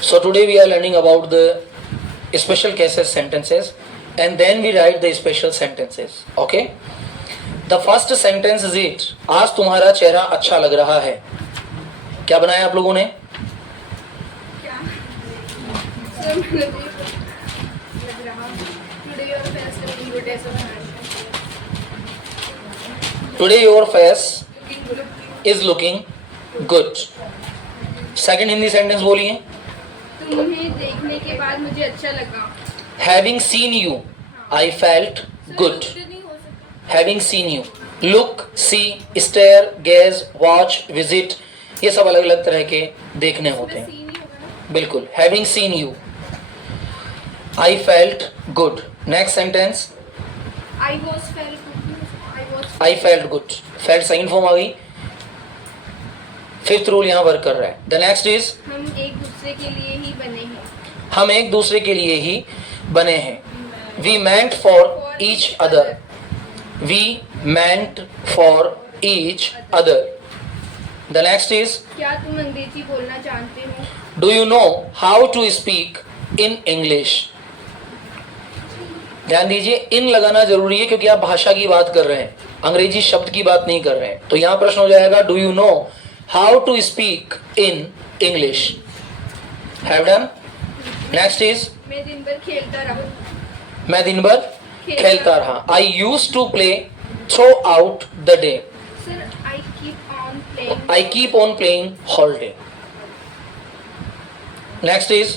So today we are learning about the special cases sentences and then we write the special sentences. Okay? The first sentence is it. आज तुम्हारा चेहरा अच्छा लग रहा है. क्या बनाया आप लोगों ने? Today your face is looking good. Second Hindi sentence बोलिए. तुम्हें देखने के बाद मुझे अच्छा लगा. Having seen you, I felt good. Having seen you. Look, see, stare, gaze, watch, visit. ये सब अलग अलग तरह के देखने होते हैं. बिल्कुल. Having seen you, I felt good. Next sentence. I felt good. Felt second form आ गई. फिफ्थ रूल यहाँ वर्क कर रहा है. द नेक्स्ट इज हम एक दूसरे के लिए ही बने हैं. हम एक दूसरे के लिए ही बने हैं. We meant for each other. We meant for each other. The next is क्या तुम अंग्रेजी बोलना जानते हो? Do you know how to speak in English. ध्यान दीजिए, इन लगाना जरूरी है क्योंकि आप भाषा की बात कर रहे हैं, अंग्रेजी शब्द की बात नहीं कर रहे हैं. तो यहाँ प्रश्न हो जाएगा do you no how to speak in English. Have done. Next is मैं दिन भर खेलता रहा. मैं दिन भर खेलता रहा. I used to play throughout the day. Sir, I keep on playing. I keep on playing whole day. Next is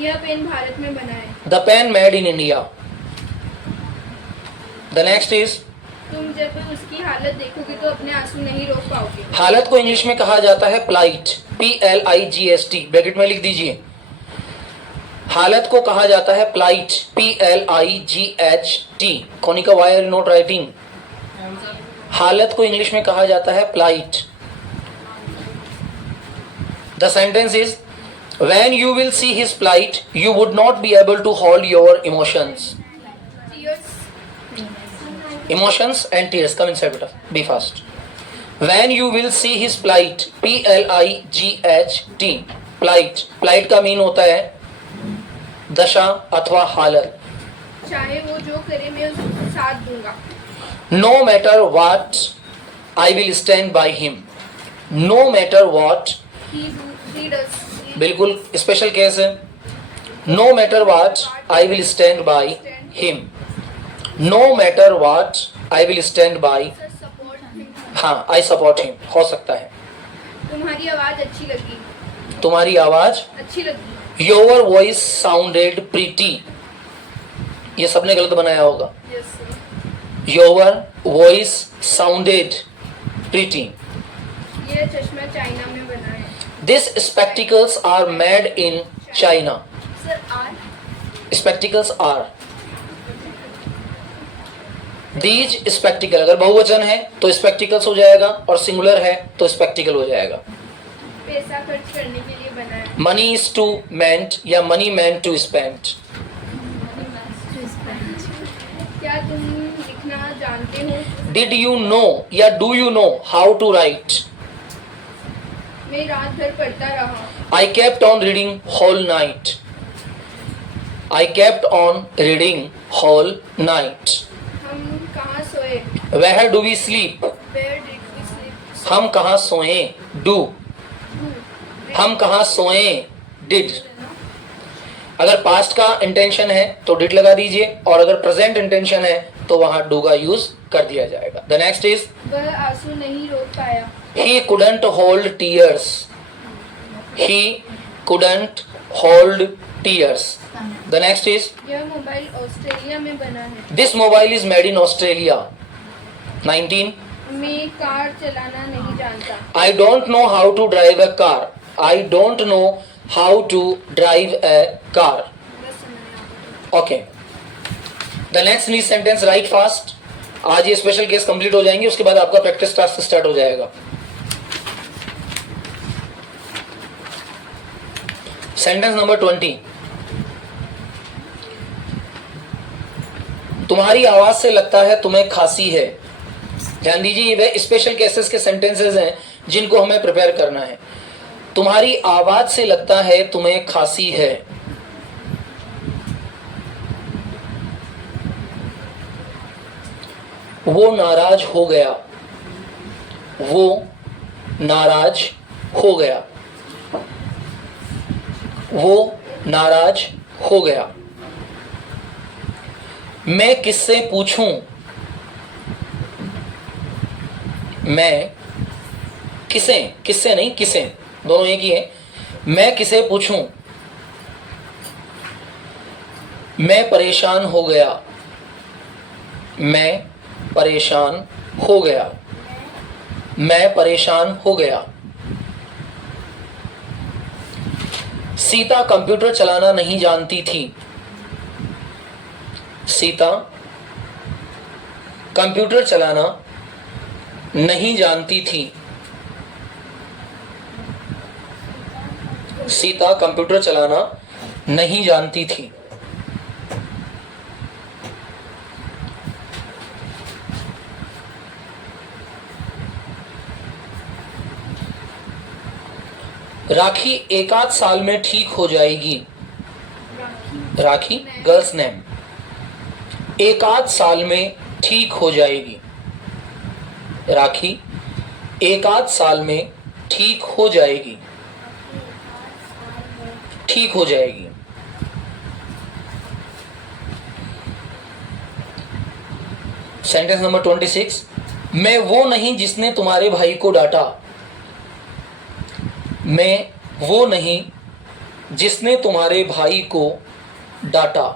यह पेन भारत में बना है. the pen made in India. The next is तुम जब उसकी हालत देखोगे तो अपने आंसू नहीं रोक पाओगे. हालत को इंग्लिश में कहा जाता है प्लाइट. PLIGST ब्रैकेट में लिख दीजिए. हालत को कहा जाता है plight. PLIGHT. Konika why are you not writing? हालत को इंग्लिश में कहा जाता है plight. The sentence is when you will see his plight you would not be able to hold your emotions. Emotions and tears. Come inside, beta. Be fast. When you will see his plight. PLIGHT. Plight. Plight का mean होता है दशा अथवा हालत. चाहे वो जो करे मैं उसका साथ दूंगा. No matter what, I will stand by him. No matter what. He does. बिल्कुल स्पेशल केस है. No matter what, I will stand by him. No matter what, I will stand by. हाँ, I support him. हो सकता है. तुम्हारी आवाज अच्छी लगी. तुम्हारी आवाज अच्छी लगी. Your voice sounded pretty. ये सबने गलत बनाया होगा. Yes, sir. Your voice sounded pretty. ये चश्मा चाइना में बना है. These spectacles are made in China. Sir, are. Spectacles are. These spectacle अगर बहुवचन है तो spectacles हो जाएगा और सिंगुलर है तो spectacle हो जाएगा. पैसा खर्च करने के लिए बना है. Money is to meant या money meant to spend. क्या तुम लिखना जानते हो? Did you know या do you know how to write? मैं रात भर पढ़ता रहा. I kept on reading whole night. I kept on reading whole night. हम कहाँ सोए? Where do we sleep? Where did we sleep? हम कहाँ सोए? Do. हम कहाँ सोए? Did. अगर पास्ट का इंटेंशन है तो डिड लगा दीजिए और अगर प्रेजेंट इंटेंशन है तो वहां डू का यूज कर दिया जाएगा. द नेक्स्ट इज वह आंसू नहीं रोक पाया. He couldn't hold tears. He couldn't hold tears. The next is यह मोबाइल ऑस्ट्रेलिया में बना है. This mobile is made in Australia. 19 मैं कार चलाना नहीं जानता. I don't know how to drive a car. I don't know how to drive a car. Okay. The next new sentence write fast. आज ये special case complete हो जाएंगे उसके बाद आपका प्रैक्टिस टास्क स्टार्ट हो जाएगा. Sentence number 20. तुम्हारी आवाज से लगता है तुम्हें खांसी है. ध्यान दीजिए, ये स्पेशल केसेस के सेंटेंसेस हैं जिनको हमें प्रिपेयर करना है. तुम्हारी आवाज से लगता है तुम्हें खांसी है। वो नाराज हो गया। वो नाराज हो गया। वो नाराज हो गया। मैं किससे पूछूं? मैं किसे, किससे नहीं किसे, दोनों एक ही है। मैं किसे पूछूं? मैं परेशान हो गया। मैं परेशान हो गया। मैं परेशान हो गया। सीता कंप्यूटर चलाना नहीं जानती थी। सीता कंप्यूटर चलाना नहीं जानती थी। सीता कंप्यूटर चलाना नहीं जानती थी। राखी एक आध साल में ठीक हो जाएगी। राखी गर्ल्स नेम, एक आध साल में ठीक हो जाएगी। राखी एक आध साल में ठीक हो जाएगी। ठीक हो जाएगी। सेंटेंस नंबर 26, मैं वो नहीं जिसने तुम्हारे भाई को डांटा। मैं वो नहीं जिसने तुम्हारे भाई को डांटा।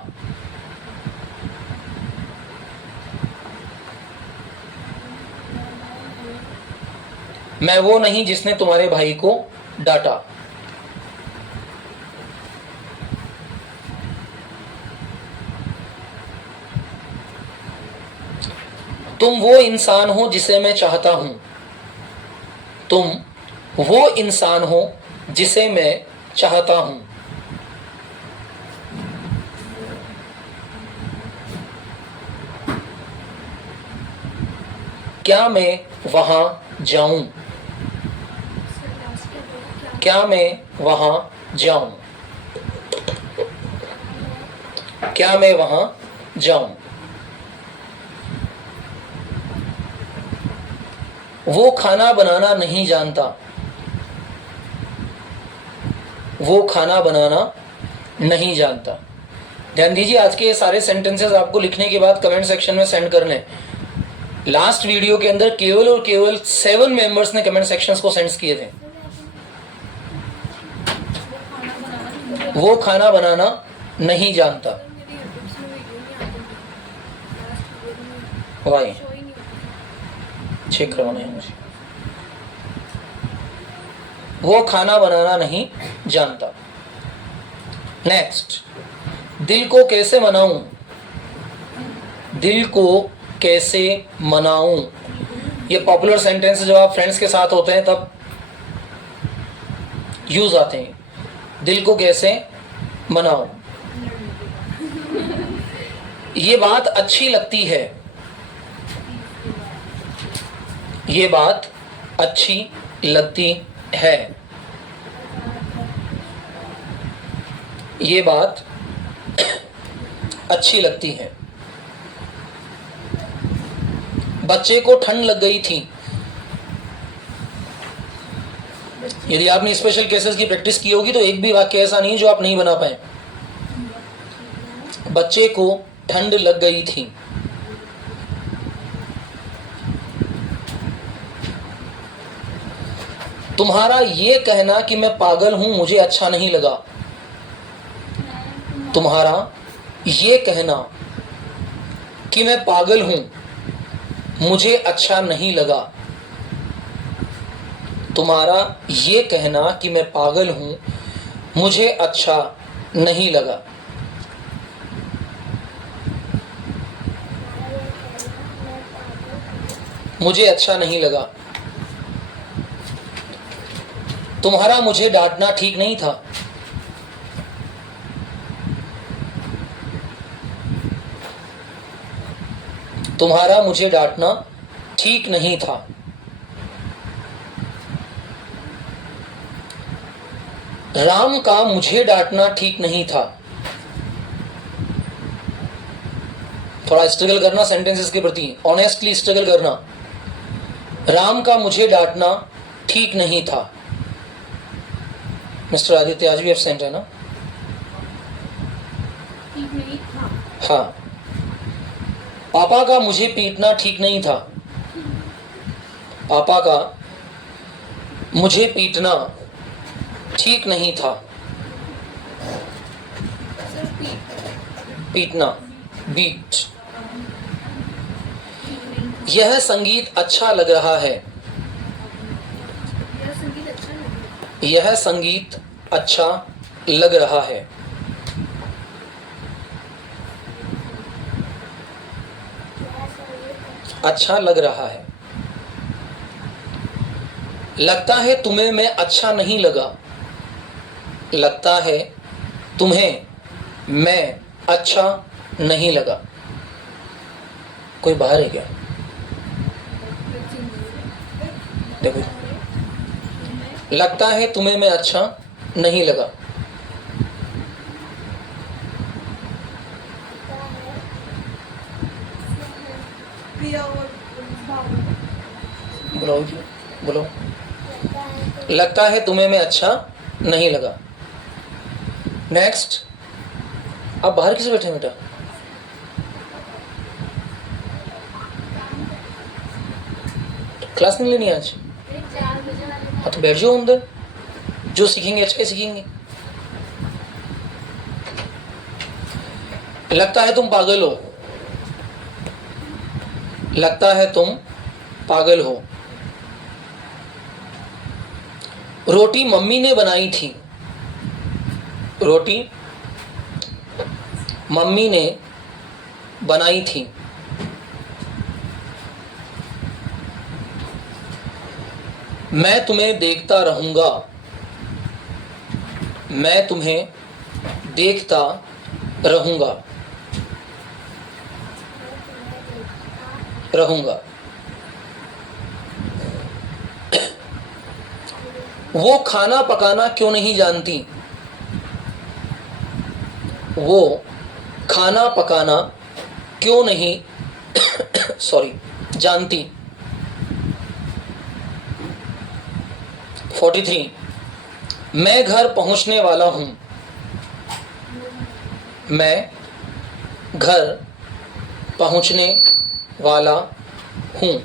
मैं वो नहीं जिसने तुम्हारे भाई को डांटा। तुम वो इंसान हो जिसे मैं चाहता हूं। तुम वो इंसान हो जिसे मैं चाहता हूं। क्या मैं वहां जाऊं? क्या मैं वहां जाऊं? क्या मैं वहां जाऊं? वो खाना बनाना नहीं जानता। वो खाना बनाना नहीं जानता। ध्यान दीजिए, आज के ये सारे सेंटेंसेस आपको लिखने के बाद कमेंट सेक्शन में सेंड करने। लास्ट वीडियो के अंदर केवल और केवल 7 मेंबर्स ने कमेंट सेक्शंस को सेंड किए थे। वो खाना बनाना नहीं जानता। वाई चेक करवाना है मुझे। वो खाना बनाना नहीं जानता। नेक्स्ट, दिल को कैसे मनाऊं? दिल को कैसे मनाऊं? ये पॉपुलर सेंटेंस जब आप फ्रेंड्स के साथ होते हैं तब यूज आते हैं। दिल को कैसे मनाऊं? ये बात अच्छी लगती है। ये बात अच्छी लगती है। ये बात अच्छी लगती है। बच्चे को ठंड लग गई थी। यदि आपने स्पेशल केसेस की प्रैक्टिस की होगी तो एक भी वाक्य ऐसा नहीं है जो आप नहीं बना पाए। बच्चे को ठंड लग गई थी। तुम्हारा ये कहना कि मैं पागल हूं मुझे अच्छा नहीं लगा। तुम्हारा ये कहना कि मैं पागल हूं मुझे अच्छा नहीं लगा। तुम्हारा ये कहना कि मैं पागल हूं मुझे अच्छा नहीं लगा। मुझे अच्छा नहीं लगा। तुम्हारा मुझे डांटना ठीक नहीं था। तुम्हारा मुझे डांटना ठीक नहीं था। राम का मुझे डांटना ठीक नहीं था। थोड़ा स्ट्रगल करना सेंटेंसेस के प्रति, ऑनेस्टली स्ट्रगल करना। राम का मुझे डांटना ठीक नहीं था। मिस्टर आदित्य आज भी एब्सेंट है ना? ठीक नहीं था। हाँ। पापा का मुझे पीटना ठीक नहीं था। पापा का मुझे पीटना ठीक नहीं था। सर पीटना, बीट। यह संगीत अच्छा लग रहा है। यह संगीत अच्छा लगा। यह संगीत अच्छा लग रहा है। अच्छा लग रहा है। लगता है तुम्हें मैं अच्छा नहीं लगा। लगता है तुम्हें मैं अच्छा नहीं लगा। कोई बाहर है क्या? देखो, लगता है तुम्हें मैं अच्छा नहीं लगा। बोलो बोलो। लगता है तुम्हें मैं अच्छा नहीं लगा। नेक्स्ट। आप बाहर किसे बैठे हैं बेटा? क्लास नहीं लेनी आज? हाँ तो बैठ जाओ अंदर, जो सीखेंगे अच्छा ही सीखेंगे। लगता है तुम पागल हो। लगता है तुम पागल हो। रोटी मम्मी ने बनाई थी। रोटी मम्मी ने बनाई थी। मैं तुम्हें देखता रहूंगा। मैं तुम्हें देखता रहूंगा। रहूंगा। वो खाना पकाना क्यों नहीं जानती। वो खाना पकाना क्यों नहीं सॉरी जानती। 43 मैं घर पहुंचने वाला हूं। मैं घर पहुंचने वाला हूं।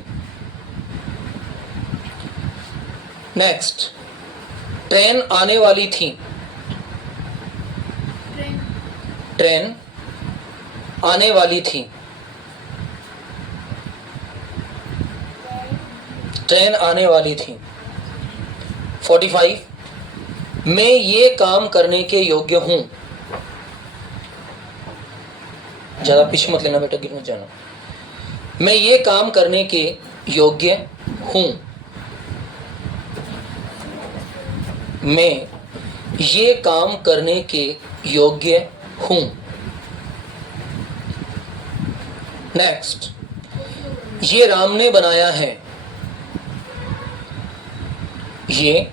नेक्स्ट। ट्रेन आने वाली थी। ट्रेन आने वाली थी। ट्रेन आने वाली थी। 45 मैं ये काम करने के योग्य हूं। ज्यादा पीछे मत लेना बेटा, गिर मत जाना। मैं ये काम करने के योग्य हूं। मैं ये काम करने के योग्य हूं। नेक्स्ट। ये राम ने बनाया है। ये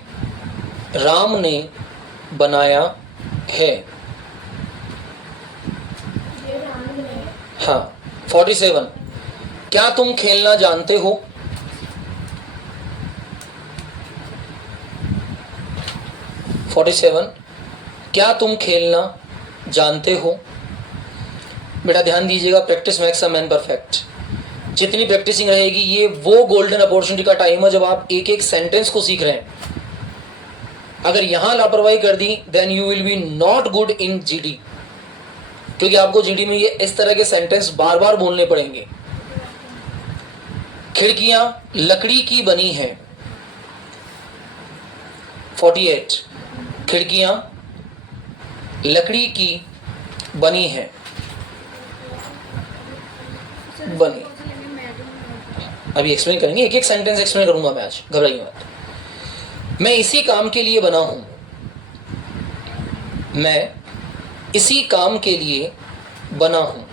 राम ने बनाया है। हाँ। 47 क्या तुम खेलना जानते हो। 47 क्या तुम खेलना जानते हो। बेटा ध्यान दीजिएगा, practice makes a man perfect. जितनी प्रैक्टिसिंग रहेगी, ये वो गोल्डन अपॉर्चुनिटी का टाइम है जब आप एक एक सेंटेंस को सीख रहे हैं। अगर यहां लापरवाही कर दी then you will be not good in GD, क्योंकि आपको जीडी में ये इस तरह के सेंटेंस बार बार बोलने पड़ेंगे। खिड़कियां लकड़ी की बनी है। 48 खिड़कियां लकड़ी की बनी है। बनी। अभी एक्सप्लेन करेंगे, एक एक सेंटेंस एक्सप्लेन करूंगा मैं आज, घबराइए मत। मैं इसी काम के लिए बना हूं। मैं इसी काम के लिए बना हूं।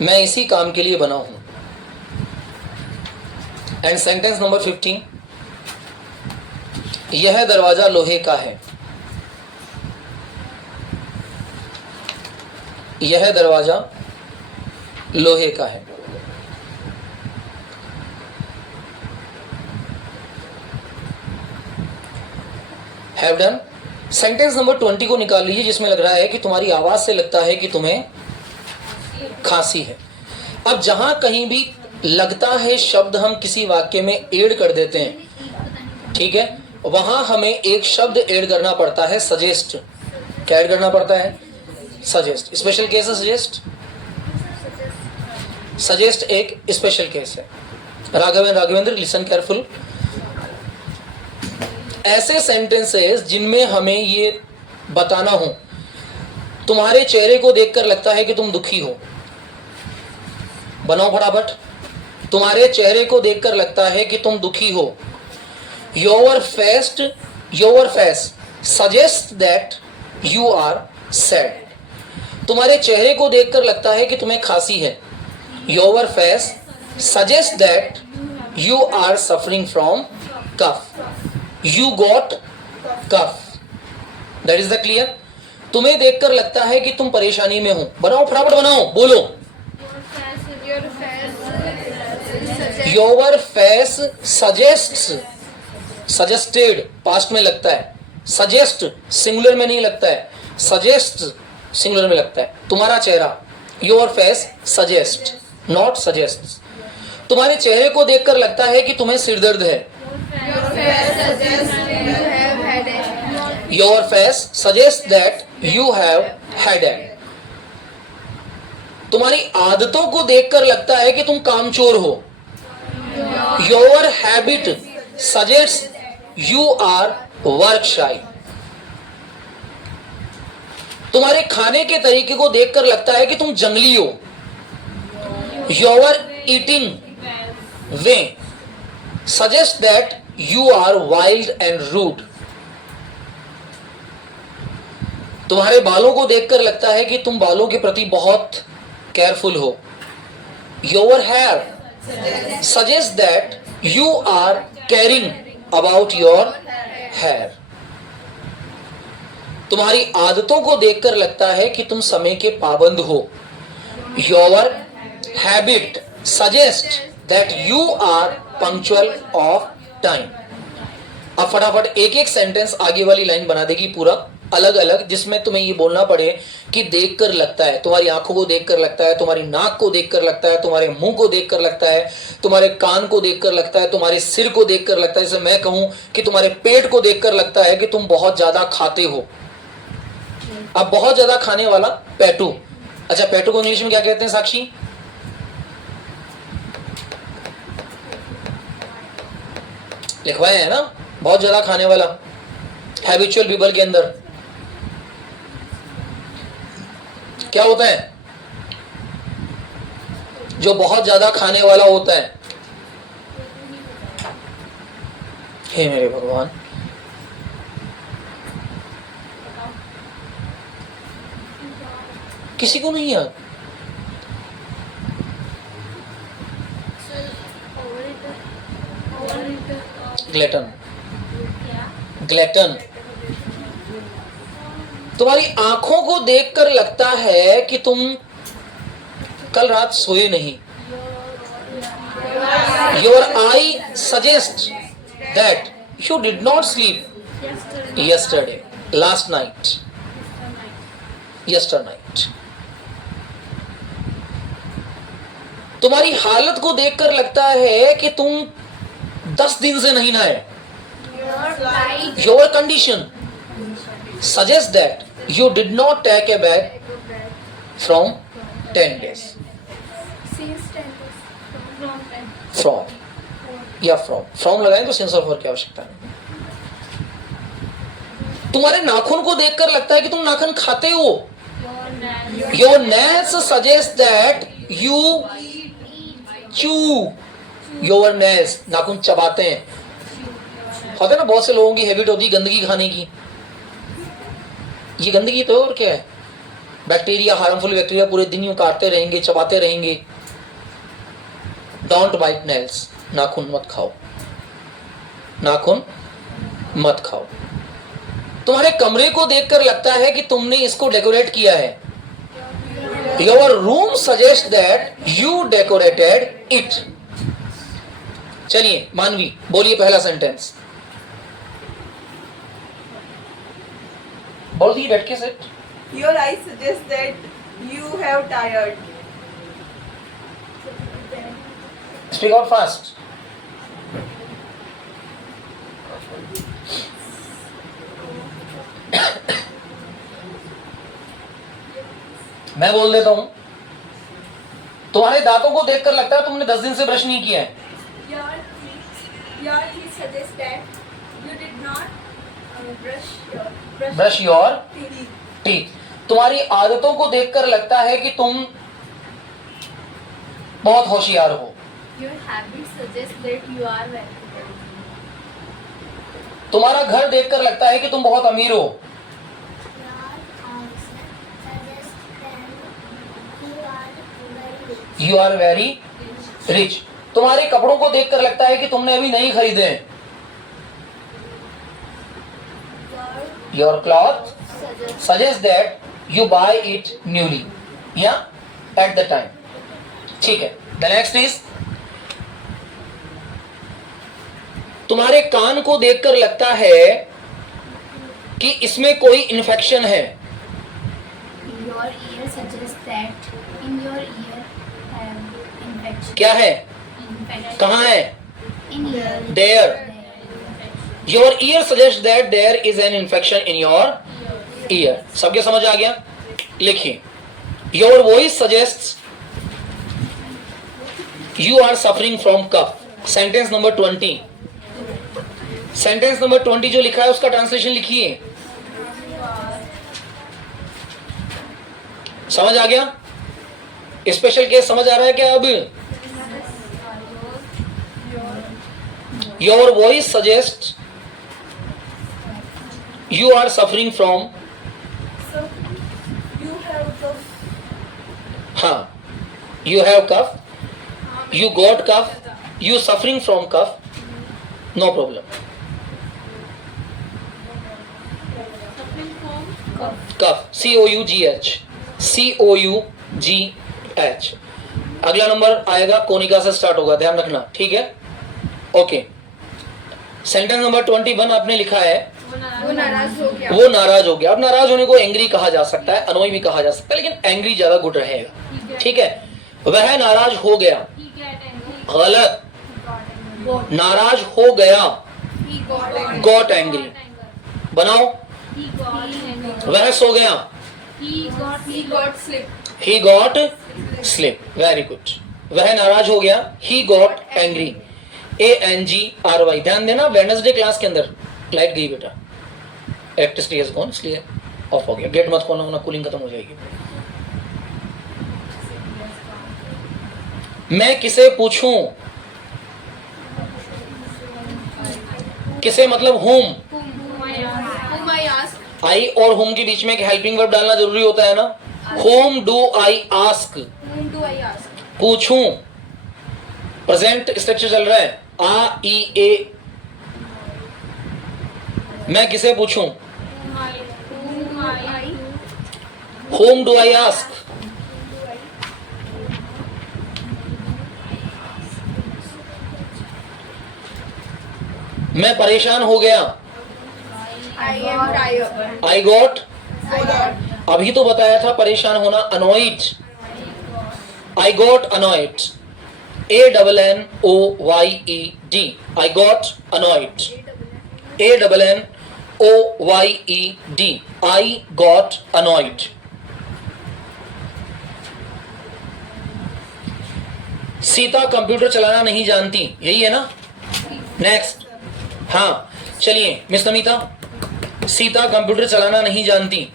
मैं इसी काम के लिए बना हूं। एंड सेंटेंस नंबर 15 यह दरवाजा लोहे का है। यह दरवाजा लोहे का है। Have done. सेंटेंस नंबर 20 को निकाल लीजिए, जिसमें लग रहा है कि तुम्हारी आवाज से लगता है कि तुम्हें खांसी है। अब जहां कहीं भी लगता है शब्द हम किसी वाक्य में ऐड कर देते हैं, ठीक है, वहां हमें एक शब्द ऐड करना पड़ता है, सजेस्ट। क्या ऐड करना पड़ता है? सजेस्ट। स्पेशल केस है सजेस्ट। सजेस्ट एक स्पेशल केस है। Raghavendra listen careful. ऐसे सेंटेंसेस जिनमें हमें ये बताना हो, तुम्हारे चेहरे को देखकर लगता है कि तुम दुखी हो। बनाओ फटाफट। तुम्हारे चेहरे को देखकर लगता है कि तुम दुखी हो। Your face suggest that you are sad. तुम्हारे चेहरे को देखकर लगता है कि तुम्हें खांसी है। Your face suggest that you are suffering from cough. You got cough. That is the clear. तुम्हें देखकर लगता है कि तुम परेशानी में हो। बनाओ फटाफट बनाओ, बोलो। योर फेस सजेस्टेड पास्ट में लगता है। सजेस्ट सिंगुलर में नहीं लगता है, सजेस्ट सिंगुलर में लगता है। तुम्हारा चेहरा, your face suggest not suggest. तुम्हारे चेहरे को देखकर लगता है कि तुम्हें सिर दर्द है। Your face suggest that you have headache. तुम्हारी आदतों को देखकर लगता है कि तुम कामचोर हो। Your habit suggest you are work shy. तुम्हारे खाने के तरीके को देखकर लगता है कि तुम जंगली हो। Your eating way suggest that you are wild and rude. तुम्हारे बालों को देखकर लगता है कि तुम बालों के प्रति बहुत केयरफुल हो। Your hair suggest that you are caring about your hair. तुम्हारी आदतों को देखकर लगता है कि तुम समय के पाबंद हो। Your habit suggest that you are punctual of time. अब फटाफट एक एक सेंटेंस आगे वाली लाइन बना देगी पूरा अलग अलग, जिसमें तुम्हें ये बोलना पड़े कि देखकर लगता है। तुम्हारी आंखों को देखकर लगता है, तुम्हारी नाक को देखकर लगता है, तुम्हारे मुंह को देखकर लगता है, तुम्हारे कान को देखकर लगता है, तुम्हारे सिर को देखकर लगता है। जैसे मैं कहूं कि तुम्हारे पेट को देखकर लगता है कि तुम बहुत ज्यादा खाते हो। अब बहुत ज्यादा खाने वाला पेटू। अच्छा, पेटू को इंग्लिश में क्या कहते हैं साक्षी? लिखवाए है ना, बहुत ज्यादा खाने वाला। हैबिचुअल पीपल के अंदर क्या होता है? जो बहुत ज्यादा खाने वाला होता है। हे मेरे भगवान, किसी को नहीं याद? ग्लेटन। ग्लेटन। तुम्हारी आंखों को देखकर लगता है कि तुम कल रात सोए नहीं। Your I suggest that you did not sleep yesterday, last night, yesternight। तुम्हारी हालत को देखकर लगता है कि तुम 10 दिन से नहीं नहाए। Your condition suggests that you did not take a bath from 10 days. From लगाएं तो सेंस ऑफ वर्ब की आवश्यकता नहीं। तुम्हारे नाखून को देखकर लगता है कि तुम नाखून खाते हो। Your nails suggest that you chew your nails। नाखून चबाते हैं। होता है ना, बहुत से लोगों की हैबिट होती है गंदगी खाने की। ये गंदगी तो और क्या है? बैक्टीरिया, हार्मफुल बैक्टीरिया पूरे दिन यूं काटते रहेंगे, चबाते रहेंगे। Don't bite nails. नाखून मत खाओ। नाखून मत खाओ। तुम्हारे कमरे को देखकर लगता है कि तुमने इसको डेकोरेट किया है। Your room suggest that you decorated it. चलिए मानवी बोलिए पहला सेंटेंस। बोल दिए बैठ के set. Your eyes suggest that you have tired. Speak out fast. मैं बोल देता हूं। तुम्हारे दांतों को देखकर लगता है तुमने 10 दिन से ब्रश नहीं किया है। Your teeth suggest that you did not brush your Teeth. Teeth. तुम्हारी आदतों को देखकर लगता है कि तुम बहुत होशियार हो। Your habits suggest that you are very तुम्हारा घर देखकर लगता है कि तुम बहुत अमीर हो। You are very rich. तुम्हारे कपड़ों को देखकर लगता है कि तुमने अभी नहीं खरीदे हैं। Your cloth suggest that you buy it newly या एट द टाइम। ठीक है, द नेक्स्ट इज तुम्हारे कान को देखकर लगता है कि इसमें कोई इन्फेक्शन है। Your ear suggests that in your ear have infection. क्या है? Infection. कहाँ है? In ear. There. Infection. Your ear suggests that there is an infection in your ear. सबके समझ आ गया? लिखिए। Your voice suggests you are suffering from cough. Sentence number 20. Sentence number 20 जो लिखा है उसका ट्रांसलेशन लिखिए। समझ आ गया? स्पेशल केस समझ आ रहा है क्या अब? Your voice suggest you are suffering from. So you have the हाँ, you have cough, you got cough, you suffering from cough, no problem. Cough COUGH, COUGH। अगला नंबर आएगा कोनिका से स्टार्ट होगा, ध्यान रखना, ठीक है? ओके, सेंटेंस नंबर 21 आपने लिखा है वो नाराज हो गया। वो नाराज हो गया। अब नाराज होने को एंग्री कहा जा सकता है, अनोई भी कहा जा सकता है, लेकिन एंग्री ज्यादा गुड रहेगा, ठीक है? वह नाराज हो गया, गलत, नाराज हो गया, He got angry. Got angry. बनाओ, वह सो गया, He got slip. He got slip. Very good. वह नाराज हो गया, ही गॉट एंग्री, ANGRY। ध्यान देना, वेडनेसडे क्लास के अंदर लाइट गई बेटा, इलेक्ट्रिसिटी हैज गॉन, इसलिए ऑफ हो गया। गेट मत खोलना वरना कूलिंग खत्म हो जाएगी। मैं किसे पूछूं? किसे मतलब whom। Whom I ask? आई और whom के बीच में एक हेल्पिंग वर्ब डालना जरूरी होता है ना। whom do I ask, Whom do I ask? पूछूं। प्रेजेंट स्ट्रक्चर चल रहा है, आ ई ए। मैं किसे पूछूं? whom do I ask। मैं परेशान हो गया, I am tired. I got. I got अभी तो बताया था परेशान होना, annoyed. I got annoyed, ANNOYED। I got annoyed, ANNOYED। I got annoyed. Sita computer चलाना नहीं जानती, यही है ना? नेक्स्ट, हाँ चलिए मिस नमिता, सीता कंप्यूटर चलाना नहीं जानती।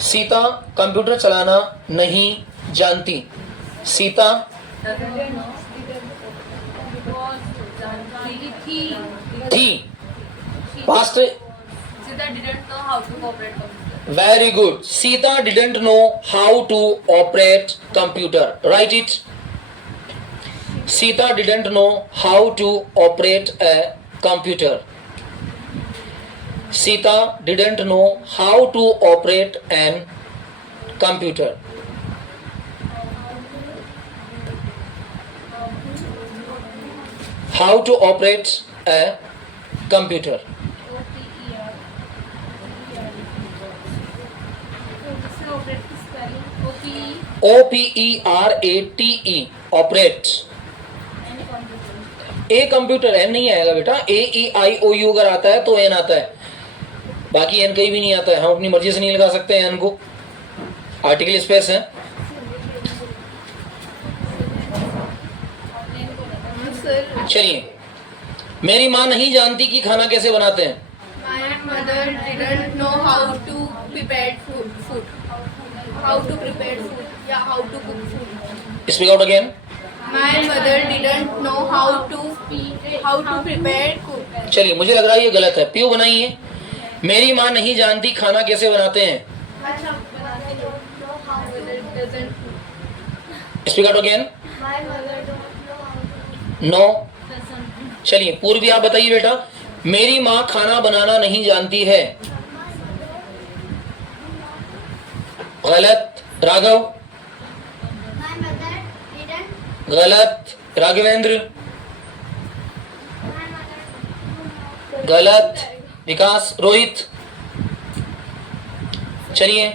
सीता कंप्यूटर चलाना नहीं जानती। सीता थी, past. Very good. Sita didn't know how to operate computer, write it. Sita didn't know how to operate a computer. Sita didn't know how to operate an computer. How to operate a computer. OPERATE operate. A computer an नहीं आएगा बेटा, AEIOU अगर आता है तो N आता है, बाकी एन कहीं भी नहीं आता है। हम अपनी मर्जी से नहीं लगा सकते एन को, आर्टिकल स्पेस है। सर चलिए, मेरी माँ नहीं जानती कि खाना कैसे बनाते हैं। my mother didn't know how to prepare food. How to prepare food. Yeah, how to cook food. Speak out again. My mother didn't know how to prepare food. चलिए, मुझे लग रहा है ये गलत है, पीयू बनाइए। मेरी माँ नहीं जानती खाना कैसे बनाते हैं। Speak out again. नो। चलिए, पूर्वी आप बताइए बेटा, मेरी माँ खाना बनाना नहीं जानती है। गलत। राघव। गलत। राघवेंद्र। गलत। विकास। रोहित। चलिए,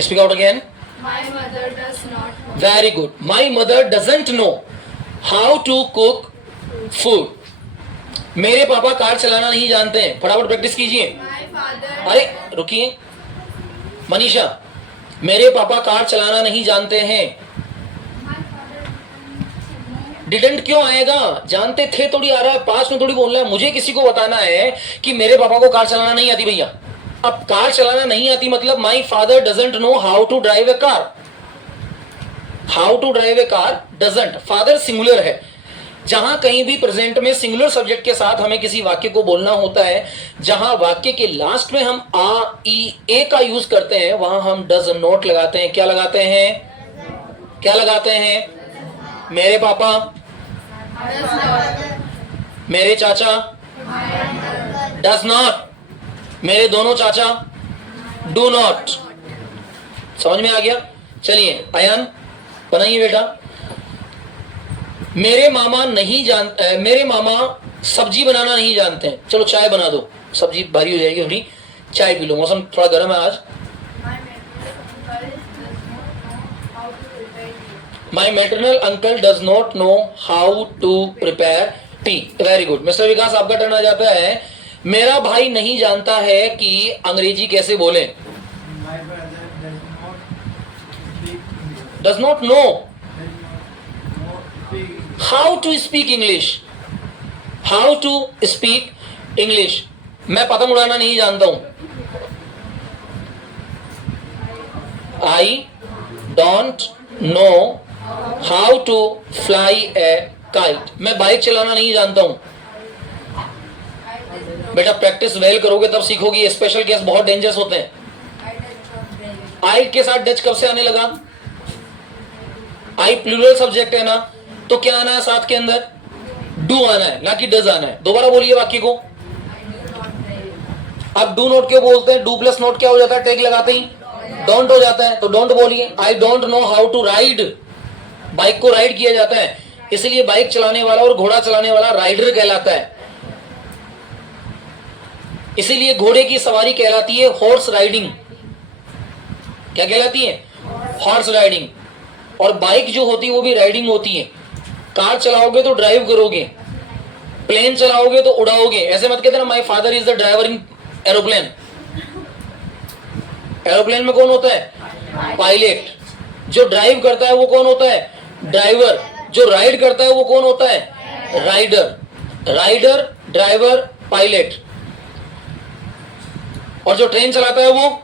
speak out again. My mother does not know. Very good. My mother doesn't know how to cook food. मेरे पापा कार चलाना नहीं जानते हैं। फटाफट प्रैक्टिस कीजिए। My father. अरे रुकिए, मनीषा, मेरे पापा कार चलाना नहीं जानते हैं। डिडंट क्यों आएगा? जानते थे थोड़ी आ रहा है, पास में थोड़ी बोलना है। मुझे किसी को बताना है कि मेरे पापा को कार चलाना नहीं आती भैया। अब कार चलाना नहीं आती मतलब my father doesn't know how to drive a car. How to drive a car doesn't, father singular है। जहां कहीं भी प्रेजेंट में सिंगुलर सब्जेक्ट के साथ हमें किसी वाक्य को बोलना होता है, जहां वाक्य के लास्ट में हम आ ई ए का यूज करते हैं, वहां हम डज नॉट लगाते हैं। क्या लगाते हैं? क्या लगाते हैं? मेरे पापा, मेरे चाचा, डज नॉट, मेरे दोनों चाचा, डू नॉट। समझ में आ गया? चलिए, अयान बनाइए बेटा। मेरे मामा सब्जी बनाना नहीं जानते हैं। चलो चाय बना दो, सब्जी भारी हो जाएगी थोड़ी, चाय पी लो, मौसम थोड़ा गर्म है आज। My maternal uncle does not know how to prepare tea. Very good. Mr Vikas, आपका टर्न आ जाता है। मेरा भाई नहीं जानता है कि अंग्रेजी कैसे बोले। Does not know how to speak English. How to speak English. मैं पतंग उड़ाना नहीं जानता हूं। I don't know how to fly a kite. मैं बाइक चलाना नहीं जानता हूं। बेटा प्रैक्टिस वेल करोगे तब सीखोगी। स्पेशल केस बहुत डेंजरस होते हैं। आई के साथ डच कब से आने लगा? आई प्लूरल सब्जेक्ट है ना, तो क्या आना है साथ के अंदर? डू आना है, ना कि डज आना है। दोबारा बोलिए वाक्य को। अब डू नॉट क्यों बोलते हैं? डू प्लस नॉट क्या हो जाता है? टैग लगाते ही डोंट हो जाता है, तो डोंट बोलिए। I don't know how to ride. Bike को राइड किया जाता है, इसलिए बाइक चलाने वाला और घोड़ा चलाने वाला राइडर कहलाता है। इसीलिए घोड़े की सवारी कहलाती है हॉर्स राइडिंग। क्या कहलाती है? Horse riding. और बाइक जो होती है वो भी राइडिंग होती है। कार चलाओगे तो ड्राइव करोगे, प्लेन चलाओगे तो उड़ाओगे। ऐसे मत कहते ना my father is the driver in aeroplane. Aeroplane में कौन होता है? पायलट। जो ड्राइव करता है वो कौन होता है? ड्राइवर। जो राइड करता है वो कौन होता है? राइडर। Rider, driver, pilot. और जो ट्रेन चलाता है वो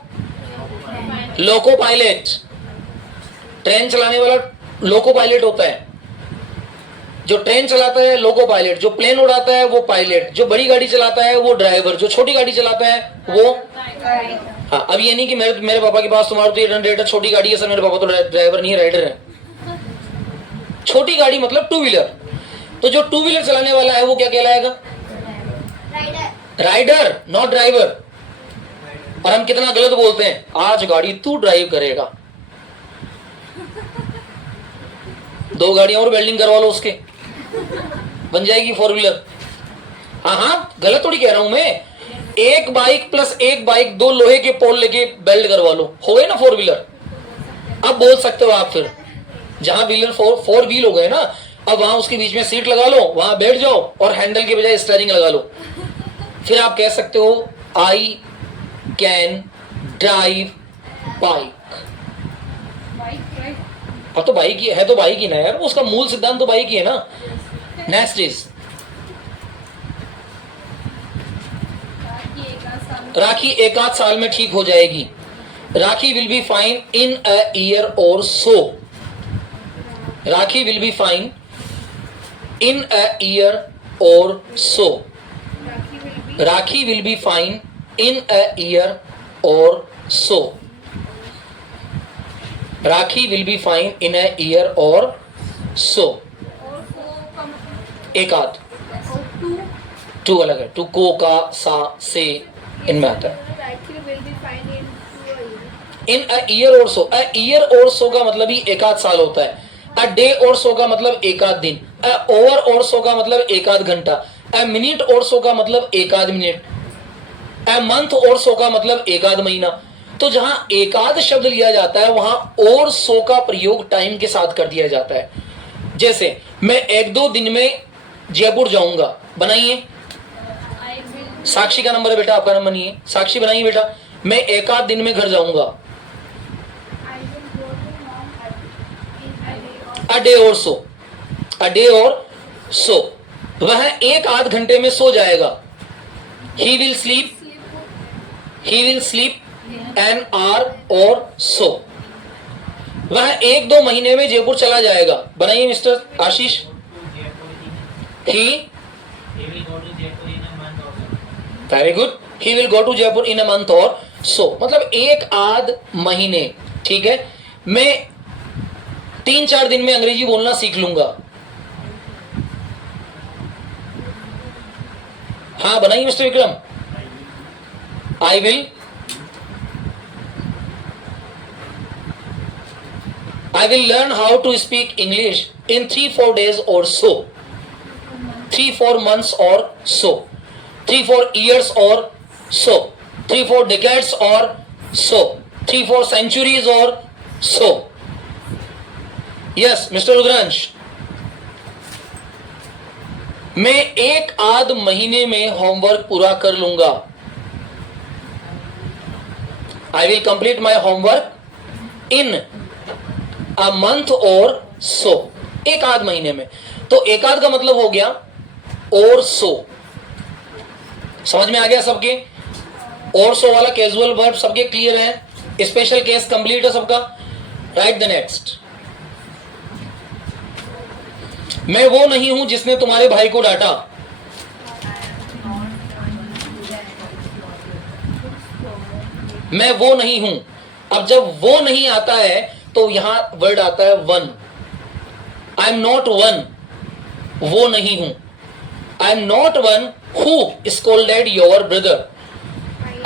लोको पायलट। ट्रेन चलाने वाला लोको पायलट होता है। जो ट्रेन चलाता है लोको पायलट, जो प्लेन उड़ाता है वो पायलट, जो बड़ी गाड़ी चलाता है वो ड्राइवर, जो छोटी गाड़ी चलाता है वो हाँ, अब ये नहीं कि मेरे पापा के पास तुम्हारा तो ये रेट है, छोटी गाड़ी है सर, मेरे पापा तो ड्राइवर नहीं है, राइडर है। छोटी गाड़ी मतलब टू व्हीलर, तो जो टू व्हीलर चलाने वाला है वो क्या कहलाएगा? Rider, not driver. और हम कितना गलत बोलते हैं, आज गाड़ी तू ड्राइव करेगा। 2 गाड़ियां और वेल्डिंग करवा लो उसके, बन जाएगी 4 व्हीलर। हाँ, गलत थोड़ी कह रहा हूं मैं। एक बाइक प्लस एक बाइक, 2 लोहे के पोल लेके बेल्ट करवा लो, हो गए ना 4 व्हीलर। अब बोल सकते हो आप, फिर जहां व्हीलर 4 व्हील हो गए ना, अब वहां उसके बीच में सीट लगा लो, वहां बैठ जाओ और हैंडल के बजाय स्टीयरिंग लगा लो, फिर आप कह सकते हो आई कैन ड्राइव बाइक। और तो बाइक ही है, तो बाइक ही ना यार, उसका मूल सिद्धांत तो बाइक ही है ना। नेक्स्ट इज राखी 1 आध साल में ठीक हो जाएगी। Rakhi will be fine in a year or so. Rakhi will be fine in a year or so. Rakhi will be fine in a year or so. Rakhi will be fine in a year or so. एक आध, to अलग है, to को का सा से इनमें आता है। इन a year or so, a year or सो का मतलब ही 1 आध साल होता है। अ डे और सो का मतलब 1 आध दिन। अ ओवर और सो का मतलब 1 आध घंटा। अ मिनट और सो का मतलब 1 आध मिनट। अ मंथ और सो का मतलब 1 आध महीना। तो जहां 1 आध शब्द लिया जाता है वहां और सो का प्रयोग टाइम के साथ कर दिया जाता है। जैसे मैं 1-2 दिन में जयपुर जाऊंगा, बनाइए। साक्षी का नंबर है बेटा, आपका नंबर नहीं है। साक्षी बनाइए बेटा, मैं 1 आध दिन में घर जाऊंगा। अ डे और सो, अ डे और सो, वह 1 आध घंटे में सो जाएगा। He will sleep, he will sleep an hour or so। वह 1-2 महीने में जयपुर चला जाएगा। बनाइए mister Ashish. he very good, he will go to Jaipur in a month or so, मतलब 1 आध महीने। ठीक है, मैं 3-4 दिन में अंग्रेजी बोलना सीख लूंगा। हाँ बनाइए mister Vikram. I will learn how to speak English in 3-4 days or so, 3-4 months or so, 3-4 years or so, 3-4 decades or so, 3-4 centuries or so। Yes, Mr. Rudransh, मैं 1 आध महीने में होमवर्क पूरा कर लूंगा। I will complete my homework in a month or so, 1 आध महीने में। तो 1 आध का मतलब हो गया और सो। समझ में आ गया सबके? और सो वाला कैजुअल वर्ब सबके क्लियर है? स्पेशल केस कंप्लीट है सबका? Right the next. मैं वो नहीं हूं जिसने तुम्हारे भाई को डांटा। मैं वो नहीं हूं। अब जब वो नहीं आता है तो यहां वर्ड आता है one. I am not one, वो नहीं हूं। आई am not one who scolded your brother.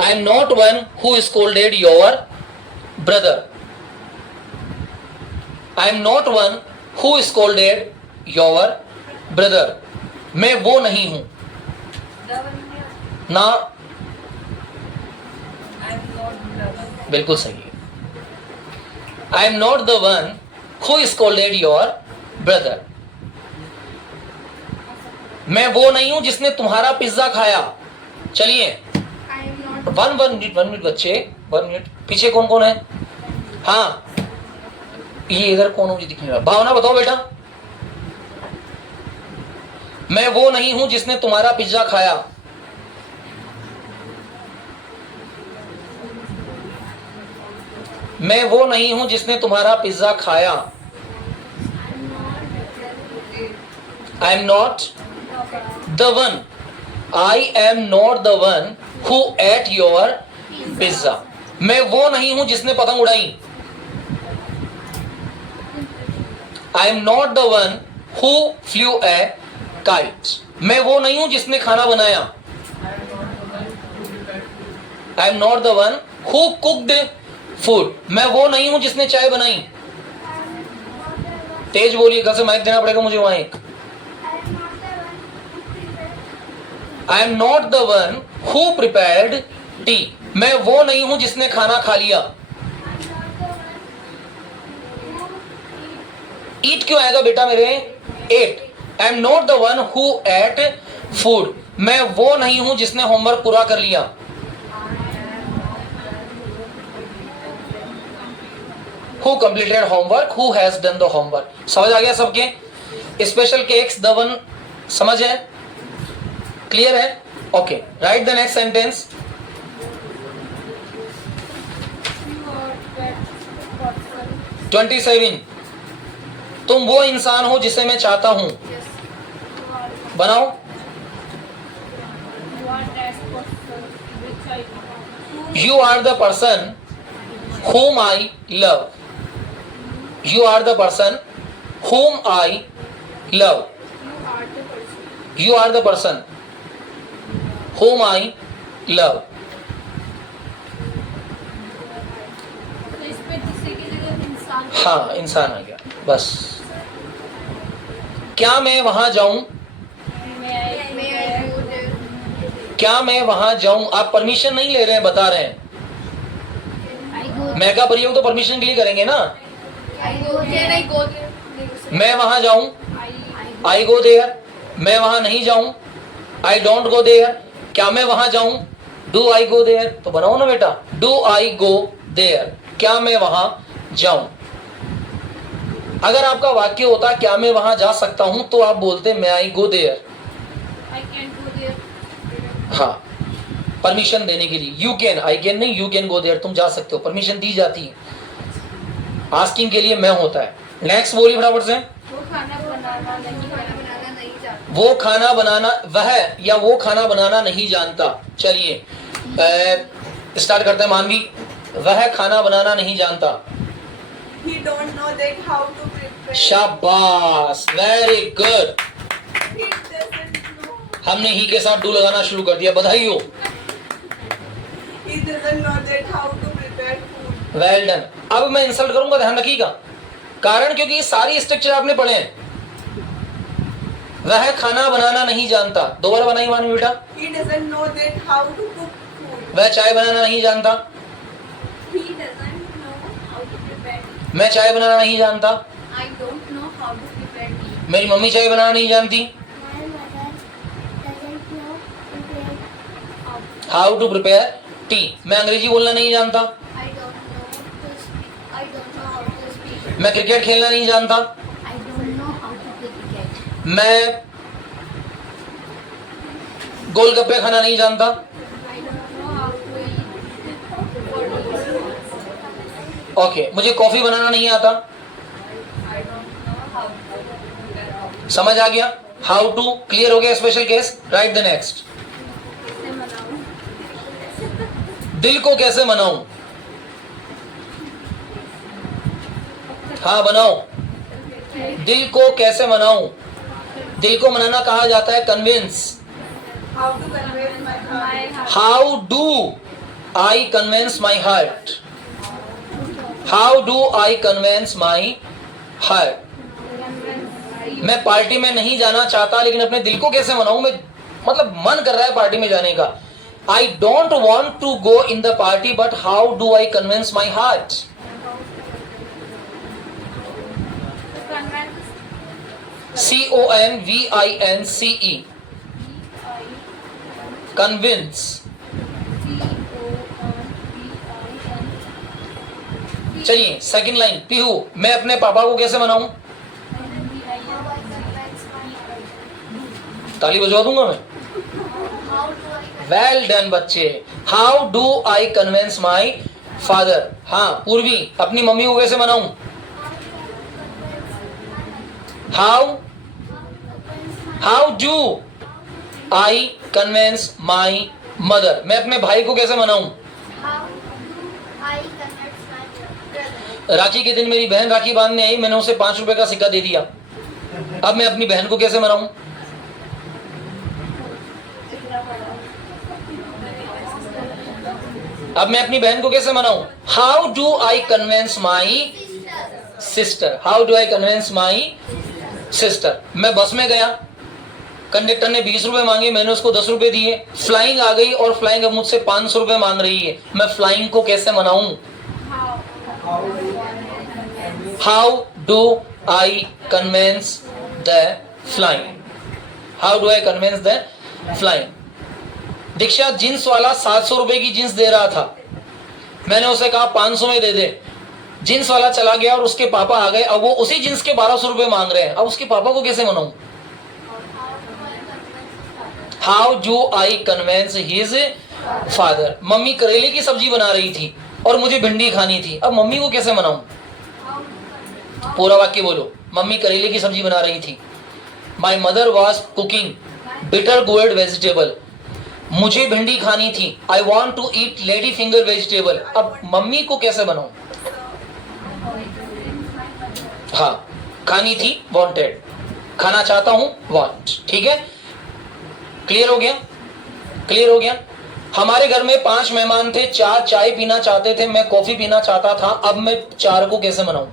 I am not one who scolded your brother. I am not one who scolded your brother. मैं वो नहीं हूं ना, बिल्कुल सही है। आई am not the one who scolded your brother. मैं वो नहीं हूं जिसने तुम्हारा पिज्जा खाया। चलिए 1 मिनट बच्चे, 1 मिनट। पीछे कौन कौन है? हाँ, ये इधर कौन मुझे दिख नहीं रहा। भावना बताओ बेटा। मैं वो नहीं हूं जिसने तुम्हारा पिज्जा खाया। मैं वो नहीं हूं जिसने तुम्हारा पिज्जा खाया। आई am not the one, I am not the one who at your pizza. मैं वो नहीं हूं जिसने पतंग उड़ाई. I am not the one who flew a kite. मैं वो नहीं हूं जिसने खाना बनाया. I am not the one who cooked food. मैं वो नहीं हूं जिसने चाय बनाई. तेज बोलिए, कल से माइक देना पड़ेगा मुझे वहां एक. I am not the one who prepared tea. मैं वो नहीं हूं जिसने खाना खा लिया. ईट क्यों आएगा बेटा मेरे? Ate. I am not the one who ate food. मैं वो नहीं हूं जिसने होमवर्क पूरा कर लिया. Who completed homework, who has done the homework. समझ आ गया सबके? स्पेशल केक्स द वन समझ है? क्लियर है? Okay, right the next sentence. Twenty 27. तुम वो इंसान हो जिसे मैं चाहता हूं. बनाओ. You are the person whom I love. You are the person whom I love. You are the person whom I love. हाँ, इंसान आ गया बस. क्या मैं वहां जाऊं? क्या मैं वहां जाऊं? आप परमिशन नहीं ले रहे हैं, बता रहे हैं. मैं का प्रयोग तो परमिशन के लिए करेंगे ना. मैं वहां जाऊं. I go there. मैं वहां नहीं जाऊं. I don't go there. क्या मैं वहां जाऊं? Do I go there. तो बनाओ ना बेटा. Do I go there. क्या मैं वहां जाऊं. अगर आपका वाक्य होता क्या मैं वहां जा सकता हूं, तो आप बोलते मैं आई गो देयर. हाँ, परमिशन देने के लिए. यू कैन, आई कैन नहीं, यू कैन गो देयर. तुम जा सकते हो, परमिशन दी जाती है. आस्किंग के लिए मैं होता है. नेक्स्ट बोलिए फटाफट से. वो खाना बनाना, वह या वो खाना बनाना नहीं जानता. चलिए स्टार्ट करते हैं. मानवी, वह खाना बनाना नहीं जानता. He don't know that how to prepare. शाबाश, very good. He doesn't know. हमने ही के साथ डू लगाना शुरू कर दिया. बधाई हो. He doesn't know that how to prepare food. Well done. अब मैं इंसल्ट करूंगा, ध्यान रखिएगा. कारण क्योंकि ये सारी स्ट्रक्चर आपने पढ़े हैं. वह खाना बनाना नहीं जानता. दोबारा बनाई मानवी बेटा. He doesn't know that how to cook food. वह चाय बनाना नहीं जानता. He doesn't know how to prepare tea. मैं चाय बनाना नहीं जानता. I don't know how to prepare tea. मेरी मम्मी चाय बनाना नहीं जानती. My mother doesn't know to prepare. How to prepare tea. मैं अंग्रेजी बोलना नहीं जानता. I don't know to speak. I don't know how to speak. मैं क्रिकेट खेलना नहीं जानता. I don't know how to play cricket. मैं गोलगप्पे खाना नहीं जानता. I don't know how to eat. Okay, मुझे कॉफी बनाना नहीं आता. I don't know how to prepare. समझ आ गया. हाउ टू क्लियर हो गया. Special case. Right the next. कैसे बनाऊं? दिल को कैसे मनाऊं. हाँ बनाओ. दिल को कैसे मनाऊं. दिल को मनाना कहा जाता है convince. How to convince my heart. How do I convince my heart. How do I convince my heart. मैं पार्टी में नहीं जाना चाहता, लेकिन अपने दिल को कैसे मनाऊं. मैं मतलब मन कर रहा है पार्टी में जाने का. I don't want to go in the party, but how do I convince my heart. CONVINCE. Convince. चलिए सेकंड लाइन. पीहू, मैं अपने पापा को कैसे मनाऊं. ताली बजवा दूंगा मैं. वेल डन बच्चे. How do I convince my father. हाँ पूर्वी, अपनी मम्मी को कैसे मनाऊं. How do I convince my mother. मैं अपने भाई को कैसे मनाऊं. राखी के दिन मेरी बहन राखी बांधने आई, मैंने उसे 5 रुपए का सिक्का दे दिया। अब मैं अपनी बहन को कैसे मनाऊं? अब मैं अपनी बहन को कैसे मनाऊं? How do I convince my sister? How do I convince my sister? मैं बस में गया, कंडक्टर ने 20 रुपए मांगे, मैंने उसको 10 रुपए दिए। फ्लाइंग आ गई और फ्लाइंग अब मुझसे 500 रुपए मांग रही है, मैं फ्लाइंग को कैसे मनाऊं? How do I convince the flying? How do I convince the flying? Diksha jeans वाला 700 रुपए की जींस दे रहा था, मैंने उसे कहा 500 में दे दे। जींस वाला चला गया और उसके पापा आ गए, अब वो उसी जींस के 1200 रुपए मांग रहे हैं, अब उसके पापा को कैसे मनाऊं? How do I convince his father? Mummy करेले की सब्जी बना रही थी और मुझे भिंडी खानी थी, अब मम्मी को कैसे मनाऊं? पूरा वाक्य बोलो। मम्मी करेले की सब्जी बना रही थी। My mother was cooking bitter gourd vegetable. मुझे भिंडी खानी थी। I want to eat lady finger vegetable. अब मम्मी को कैसे बनाऊं? हाँ, खानी थी वॉन्टेड, खाना चाहता हूं वॉन्ट। ठीक है, क्लियर हो गया? क्लियर हो गया? हमारे घर में 5 मेहमान थे, 4 चाय पीना चाहते थे, मैं कॉफी पीना चाहता था, अब मैं 4 को कैसे मनाऊं?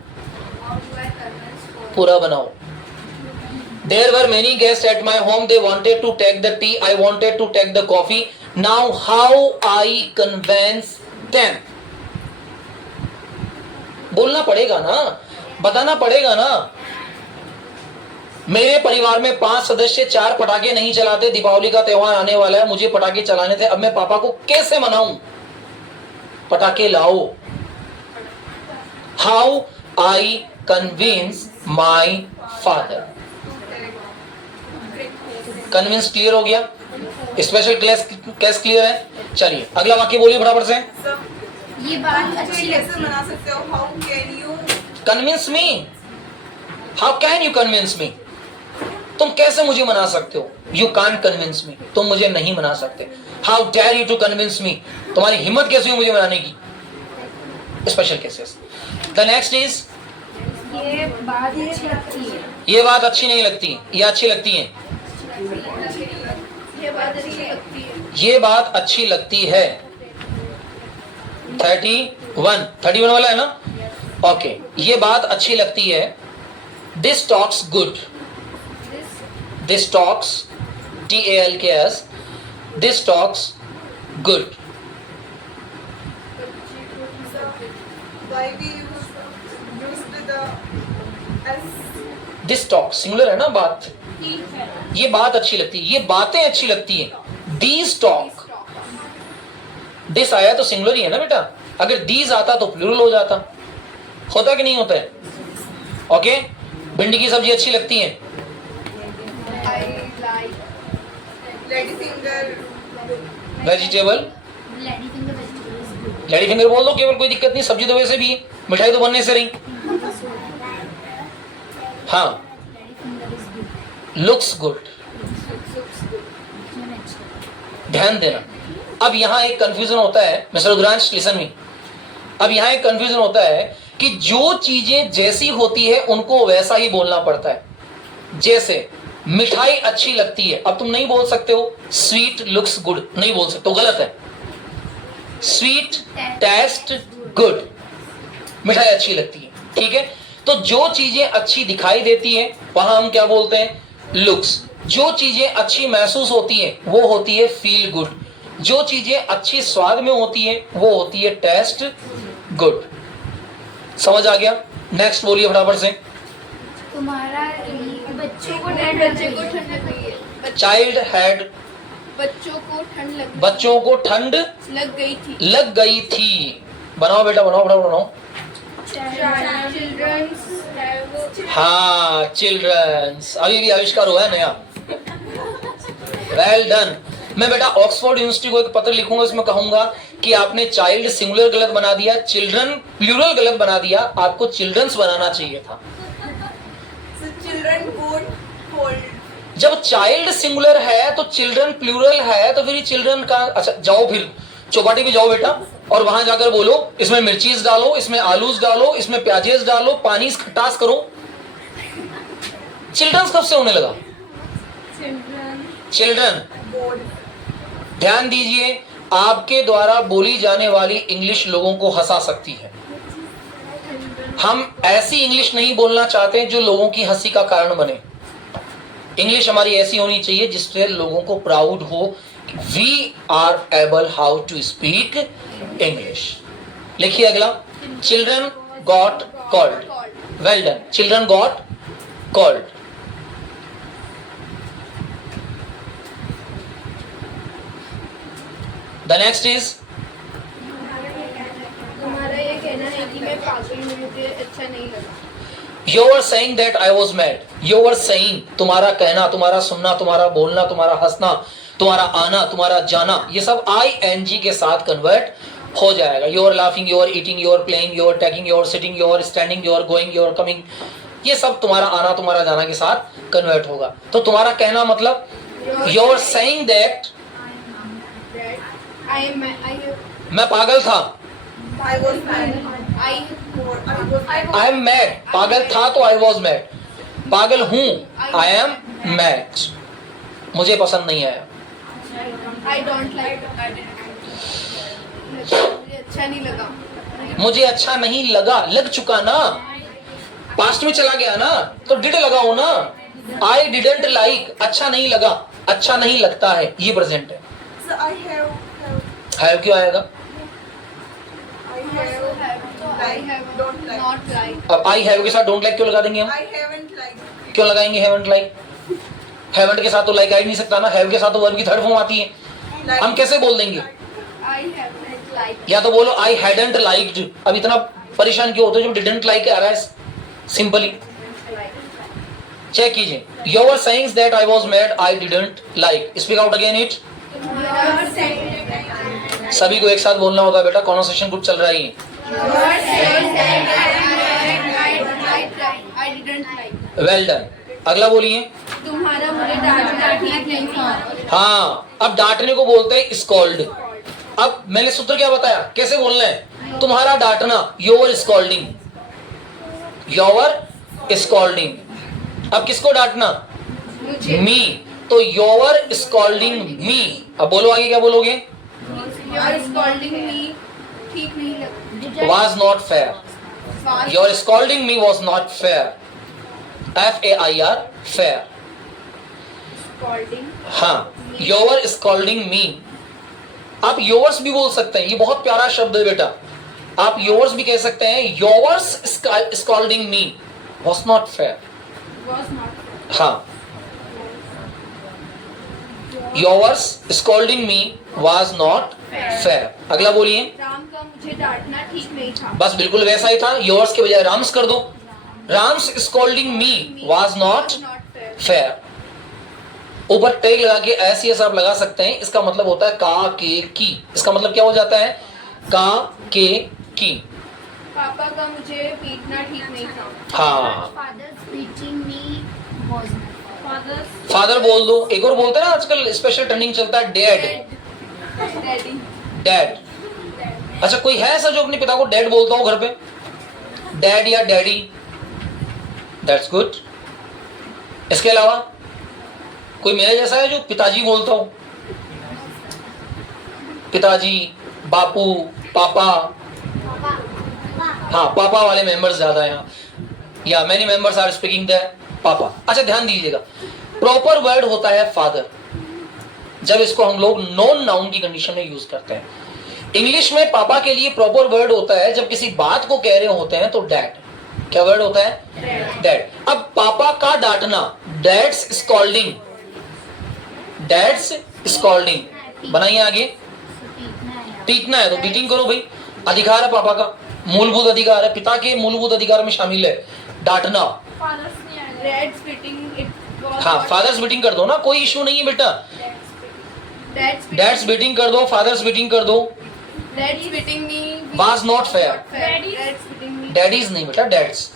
पूरा बनाओ। There were many guests at my home. They wanted to take the tea. I wanted to take the coffee. Now how I convince them? बोलना पड़ेगा ना, बताना पड़ेगा ना। मेरे परिवार में 5 सदस्य 4 पटाखे नहीं चलाते, दीपावली का त्योहार आने वाला है, मुझे पटाखे चलाने थे, अब मैं पापा को कैसे मनाऊं? पटाखे लाओ। How I convince my father? Convince clear हो गया? स्पेशल क्लास क्लियर है? चलिए अगला वाक्य बोलिए फटाफट से। ये बात अच्छी कैसे मना सकते हो? How can you convince me? How can you convince me? तुम कैसे मुझे मना सकते हो? यू कांट कन्विंस मी, तुम मुझे नहीं मना सकते। How dare you to convince me? तुम्हारी हिम्मत कैसी हुई मुझे मनाने की? Special cases. The next is ये बात अच्छी लगती है। ये बात अच्छी नहीं लगती, ये अच्छी लगती है। ये बात अच्छी लगती है। ये बात अच्छी लगती है। 31 वाला है ना? ओके, ये बात अच्छी लगती है। This talks good. This talks TALKS, this talks good. why we used the s? This talks singular है ना बात। ये बात अच्छी लगती है, ये बातें अच्छी लगती है। दीज टॉक, दिस आया तो सिंगुलर ही है ना बेटा, अगर दीज आता तो प्लूरल हो जाता। होता कि नहीं होता है? ओके, भिंडी की सब्जी अच्छी लगती है। I like lady finger. Vegetable, Lady finger vegetable is good. Lady finger बोल दो केवल, कोई दिक्कत नहीं। सब्जी तो वैसे भी है, मिठाई तो बनने से रही। हाँ, Lady finger is good. Looks good. दिखने में अच्छा। ध्यान देना, अब यहां एक कंफ्यूजन होता है। मिस्टर रुद्रांश लिसन मी, अब यहां एक कंफ्यूजन होता है कि जो चीजें जैसी होती है उनको वैसा ही बोलना पड़ता है। जैसे मिठाई अच्छी लगती है, अब तुम नहीं बोल सकते हो स्वीट लुक्स गुड, नहीं बोल सकते हो, गलत है। स्वीट टेस्ट गुड, मिठाई अच्छी लगती है। ठीक है, तो जो चीजें अच्छी दिखाई देती है वहां हम क्या बोलते हैं? लुक्स। जो चीजें अच्छी महसूस होती है वो होती है फील गुड। जो चीजें अच्छी स्वाद में होती है वो होती है टेस्ट गुड। समझ आ गया? नेक्स्ट बोलिए फटाफट से। तुम्हारा बच्चों को ठंड लग गई है। चाइल्ड हैड, बच्चों को ठंड लग लग गई थी। बनाओ बेटा, बनाओ फटाफट बनाओ। चिल्ड्रंस हाँ, चिल्ड्रंस अभी भी आविष्कार हुआ है नया। Well done. मैं बेटा ऑक्सफोर्ड यूनिवर्सिटी को एक पत्र लिखूंगा, उसमें कहूंगा कि आपने चाइल्ड सिंगुलर गलत बना दिया, चिल्ड्रन प्लूरल गलत बना दिया, आपको चिल्ड्रंस बनाना चाहिए था। So children would hold. जब चाइल्ड सिंगुलर है तो चिल्ड्रन प्लूरल है, तो फिर ये चिल्ड्रन का, अच्छा जाओ फिर चौपाटी पे जाओ बेटा और वहां जाकर बोलो इसमें मिर्चीज डालो, इसमें आलूज डालो, इसमें प्याजेज डालो, पानी खटास करो। चिल्ड्रंस कब से होने लगा? चिल्ड्रन। ध्यान दीजिए, आपके द्वारा बोली जाने वाली इंग्लिश लोगों को हंसा सकती है। हम ऐसी इंग्लिश नहीं बोलना चाहते जो लोगों की हंसी का कारण बने। इंग्लिश हमारी ऐसी होनी चाहिए जिससे लोगों को प्राउड हो, we are able how to speak English. लिखिए अगला, children got cold. Well done, children got cold. The next is, तुम्हारा ये कहना है कि मैं पागल हूँ, मुझे अच्छा नहीं लगा। You were saying that I was mad. You were saying, तुम्हारा कहना, तुम्हारा सुनना, तुम्हारा बोलना, तुम्हारा हंसना, तुम्हारा आना, तुम्हारा जाना, ये सब ing के साथ कन्वर्ट हो जाएगा। You are laughing, you are eating, you are playing, you are taking, you are sitting, you are standing, you are going, you are coming, ये सब तुम्हारा आना, तुम्हारा जाना के साथ कन्वर्ट होगा। तो तुम्हारा कहना मतलब you are saying that मैं पागल था। I was mad. I am mad. पागल था तो I was mad. पागल हूँ I am mad. मुझे पसंद नहीं आया। I don't like it. मुझे अच्छा नहीं लगा। मुझे अच्छा नहीं लगा, लग चुका ना, पास्ट में चला गया ना, तो डिड लगाओ ना। I didn't like, अच्छा नहीं लगा, अच्छा नहीं लगता है, ये प्रेजेंट है। So I have क्यों आएगा? don't like. Not like. अब I have के साथ don't like क्यों लगा देंगे हम? I haven't liked. क्यों लगाएंगे haven't like? haven't के साथ तो like आ ही नहीं सकता ना, have के साथ तो वर्ब की थर्ड फॉर्म आती है, Like. हम कैसे बोल देंगे? I haven't liked. या तो बोलो I hadn't liked। अब इतना परेशान क्यों होते हो जब didn't like आ रहा है? सिंपली चेक कीजिए। You were saying that I was mad, I didn't like. Speak out again it. सभी को एक साथ बोलना होता है बेटा, कॉन्वर्सेशन ग्रुप चल रहा है। I didn't like. Well done. अगला बोलिए। तुम्हारा मुझे डांटना ठीक नहीं था। हाँ, अब डांटने को बोलते हैं स्कॉल्ड। अब मैंने सूत्र क्या बताया, कैसे बोलना है? तुम्हारा डांटना, योर स्कॉल्डिंग, योर स्कॉल्डिंग। अब किसको डांटना? मुझे। मी, तो योर स्कॉल्डिंग मी। अब बोलो आगे क्या बोलोगे? Your scolding me ठीक नहीं लगा। Was not fair. Your scolding me was not fair. FAIR, fair. Scolding. हाँ, your scolding me। आप yours भी बोल सकते हैं, ये बहुत प्यारा शब्द है बेटा। आप yours भी कह सकते हैं। yours scolding me was not fair। Was not. हाँ, yours scolding me was not fair। अगला बोलिए। राम का मुझे डांटना ठीक नहीं था। बस बिल्कुल वैसा ही था, yours के बजाय राम्स कर दो। Ram's scolding me was not Not fair. fair। ऊपर टैग लगा के ऐसे आप लगा सकते हैं। इसका मतलब होता है का के की। इसका मतलब क्या हो जाता है? का के की। पापा का मुझे पीटना ठीक नहीं था। हाँ, Father's beating me was not. Father बोल दो। एक और बोलते हैं ना आजकल स्पेशल ट्रेंडिंग चलता है, डैड। Daddy. डैड। अच्छा, कोई है ऐसा जो अपने पिता को डैड बोलता हो घर पे? डैड या डैडी। That's good. इसके अलावा कोई मेरे जैसा है जो पिताजी बोलता हो? पिताजी, बापू, पापा। हाँ, पापा वाले मेंबर्स ज्यादा हैं यहाँ। या many members are speaking the papa. अच्छा, ध्यान दीजिएगा, प्रॉपर वर्ड होता है फादर जब इसको हम लोग नॉन नाउन की कंडीशन में यूज करते हैं। इंग्लिश में पापा के लिए प्रॉपर वर्ड होता है जब किसी बात को कह रहे होते हैं तो डैड। क्या वर्ड होता है? डैड। अब पापा का डांटना, डैड्स स्कॉल्डिंग। डैड्स स्कॉल्डिंग बनाइए आगे। पीटना है तो बीटिंग करो भाई, अधिकार है पापा का, मूलभूत अधिकार है, पिता के मूलभूत अधिकार में शामिल है डांटना। Dad's beating it was हाँ, not- फादर्स बीटिंग कर दो ना, कोई इशू नहीं है बेटा। Dad's डैड्स बीटिंग कर दो, फादर्स बीटिंग कर दो। Dad's beating me Was not fair। Dad's beating me। Daddies नहीं बेटा, डैड्स।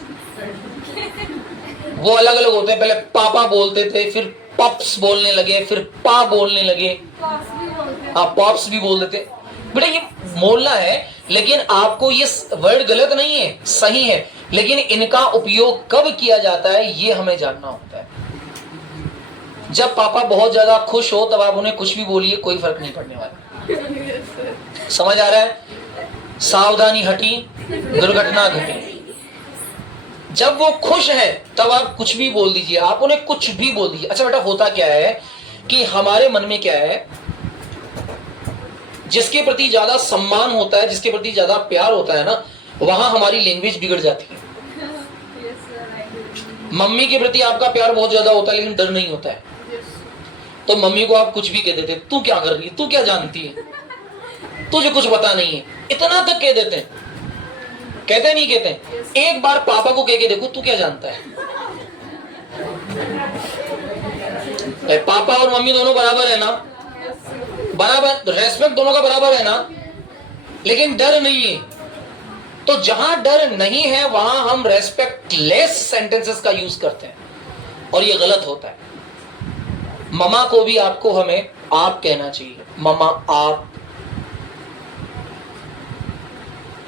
वो अलग अलग होते हैं। पहले पापा बोलते थे, फिर पप्स बोलने लगे, फिर पा बोलने लगे। हाँ, पॉप्स भी बोल देते। बेटा ये बोलना है, लेकिन आपको ये वर्ड गलत नहीं है, सही है, लेकिन इनका उपयोग कब किया जाता है ये हमें जानना होता है। जब पापा बहुत ज्यादा खुश हो तब आप उन्हें कुछ भी बोलिए, कोई फर्क नहीं पड़ने वाला। समझ आ रहा है? सावधानी हटी, दुर्घटना घटी। जब वो खुश है तब आप कुछ भी बोल दीजिए, आप उन्हें कुछ भी बोल दीजिए। अच्छा बेटा, होता क्या है कि हमारे मन में क्या है, जिसके प्रति ज्यादा सम्मान होता है, जिसके प्रति ज्यादा प्यार होता है ना, वहां हमारी लैंग्वेज बिगड़ जाती है। मम्मी के प्रति आपका प्यार बहुत ज्यादा होता है लेकिन डर नहीं होता है, तो मम्मी को आप कुछ भी कह देते, तू क्या कर रही है, तू क्या जानती है, तुझे कुछ पता नहीं है, इतना तक कह देते हैं। कहते नहीं कहते? एक बार पापा को कह के देखो, तू क्या जानता है। पापा और मम्मी दोनों बराबर है ना, बराबर, रेस्पेक्ट दोनों का बराबर है ना, लेकिन डर नहीं है। तो जहां डर नहीं है वहां हम रेस्पेक्टलेस सेंटेंसेस का यूज करते हैं, और ये गलत होता है। ममा को भी आपको हमें आप कहना चाहिए, ममा आप।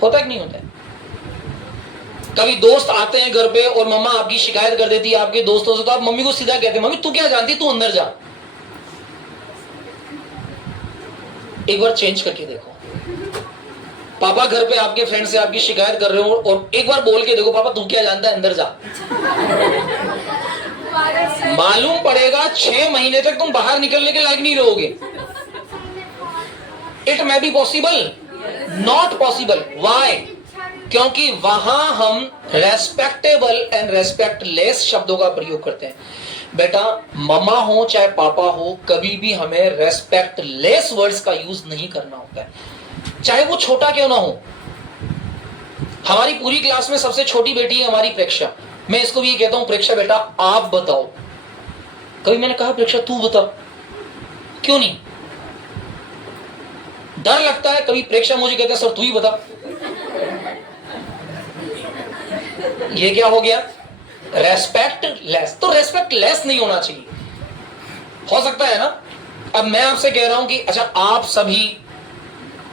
होता है कि नहीं होता है? कभी दोस्त आते हैं घर पे और मम्मा आपकी शिकायत कर देती है आपके दोस्तों से, तो आप मम्मी को सीधा कहते हैं, मम्मी तू क्या जानती, तू अंदर जा। एक बार चेंज करके देखो। पापा घर पे आपके फ्रेंड से आपकी शिकायत कर रहे हो और एक बार बोल के देखो, पापा तू क्या जानता है, अंदर जा। मालूम पड़ेगा 6 महीने तक तुम बाहर निकलने के लायक नहीं रहोगे। It may be possible, not possible. Why? क्योंकि वहां हम रेस्पेक्टेबल एंड रेस्पेक्टलेस शब्दों का प्रयोग करते हैं। बेटा, ममा हो चाहे पापा हो, कभी भी हमें रेस्पेक्टलेस वर्ड्स का यूज नहीं करना होता है, चाहे वो छोटा क्यों ना हो। हमारी पूरी क्लास में सबसे छोटी बेटी है हमारी प्रेक्षा। मैं इसको भी कहता हूं, प्रेक्षा बेटा आप बताओ। कभी मैंने कहा प्रेक्षा तू बता? क्यों नहीं? डर लगता है। कभी प्रेक्षा मुझे कहते हैं सर तू ही बता। ये क्या हो गया? Respect less. तो रेस्पेक्ट लेस नहीं होना चाहिए। हो सकता है ना, अब मैं आपसे कह रहा हूं कि अच्छा आप सभी,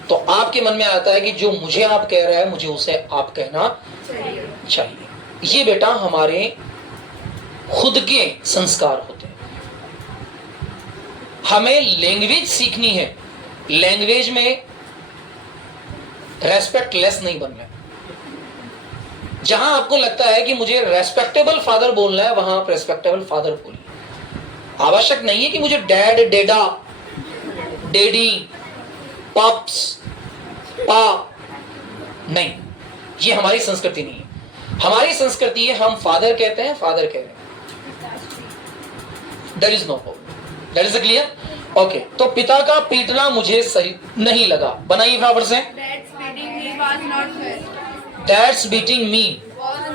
तो आपके मन में आता है कि जो मुझे आप कह रहा है मुझे उसे आप कहना चाहिए। ये बेटा हमारे खुद के संस्कार होते हैं। हमें लैंग्वेज सीखनी है, लैंग्वेज में रेस्पेक्ट लेस नहीं बनना है। जहां आपको लगता है कि मुझे रेस्पेक्टेबल फादर बोलना है, वहां आप रेस्पेक्टेबल फादर बोलिए। आवश्यक नहीं है कि मुझे डैड, डेडा, डेडी, पप्स, पा, नहीं, ये हमारी संस्कृति नहीं है। हमारी संस्कृति है हम फादर कहते हैं, फादर कह रहे हैं। There is no problem. That is clear? Okay. तो पिता का पीटना मुझे सही नहीं लगा। बनाइए फटाफट से। Dad's beating me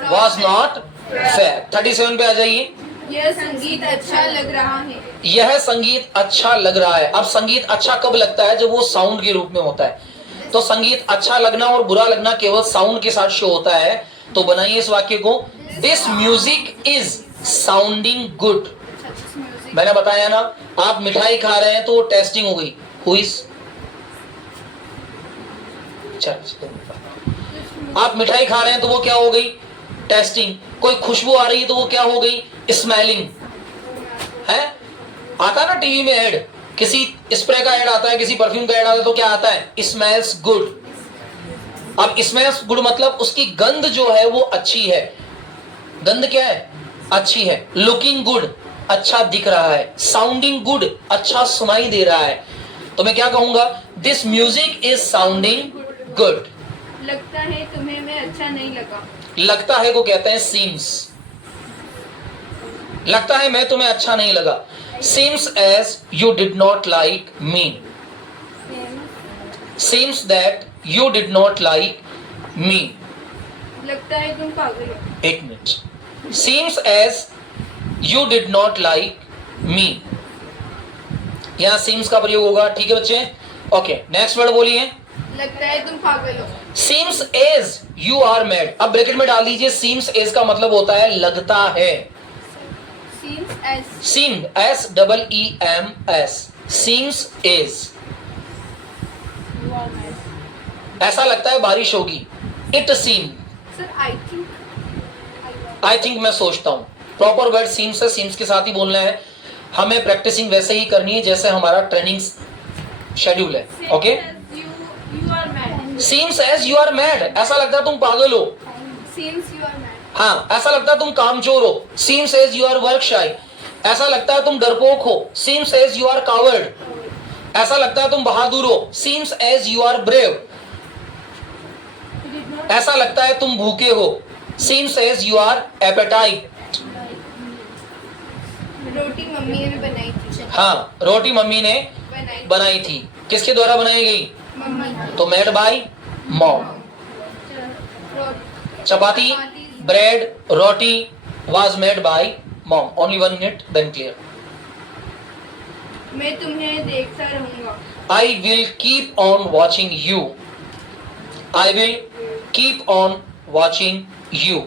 was not fair। 37 पे आ जाइए। यह संगीत अच्छा लग रहा है। यह संगीत अच्छा लग रहा है। अब संगीत अच्छा कब लगता है? जब वो साउंड के रूप में होता है। तो संगीत अच्छा लगना और बुरा लगना केवल साउंड के साथ शो होता है। तो बनाइए इस वाक्य को, this music is sounding good. मैंने बताया ना, आप मिठाई खा रहे हैं तो वो टेस्टिंग हो गई। हुईस, आप मिठाई खा रहे हैं तो वो क्या हो गई? टेस्टिंग। कोई खुशबू आ रही है तो वो क्या हो गई? स्मेलिंग। है आता ना टीवी में ऐड, किसी स्प्रे का ऐड आता है, किसी परफ्यूम का ऐड आता है, तो क्या आता है? Smells good. अब स्मेल्स गुड मतलब उसकी गंध जो है वो अच्छी है। गंध क्या है? अच्छी है। लुकिंग गुड, अच्छा दिख रहा है। साउंडिंग गुड, अच्छा सुनाई दे रहा है। तो मैं क्या कहूंगा? This music is sounding good. लगता है तुम्हें मैं अच्छा नहीं लगा। लगता है को कहते हैं सीम्स। लगता है मैं तुम्हें अच्छा नहीं लगा। Seems as you did not like me. Seems that you did not like me. लगता है तुम पागल हो। एक minute. Seems as you did not like me, यहां सीम्स का प्रयोग होगा। ठीक है बच्चे? ओके, नेक्स्ट वर्ड बोलिए। लगता है तुम पागल हो। Seems as you are mad. अब ब्रैकेट में डाल दीजिए। सीम्स एज का मतलब होता है लगता है। Seem, S double E M S, seems as. ऐसा लगता है बारिश होगी. It seem. Sir, I think. I think मैं सोचता हूँ. प्रॉपर वर्ड seems है, seems के साथ ही बोलना है. हमें प्रैक्टिसिंग वैसे ही करनी है जैसे हमारा ट्रेनिंग शेड्यूल है. Okay. You are mad. Seems as you are mad. ऐसा लगता है तुम पागल हो. Seems you are mad. हाँ, ऐसा लगता है तुम कामचोर हो. Seems as you are work shy. ऐसा लगता है तुम डरपोक हो. Seems as you are coward. ऐसा लगता है तुम बहादुर हो. Seems as you are brave. ऐसा लगता है तुम भूखे हो. Seems as you are appetite. Roti mummy ने बनाई थी. हाँ, रोटी मम्मी ने बनाई थी. किसके द्वारा बनाई गई? मम्मी. तो made by mom. Chapati, bread, roti was made by mom. Only 1 minute, then clear. मैं तुम्हें देखता रहूंगा. I will keep on watching you. I will keep on watching you.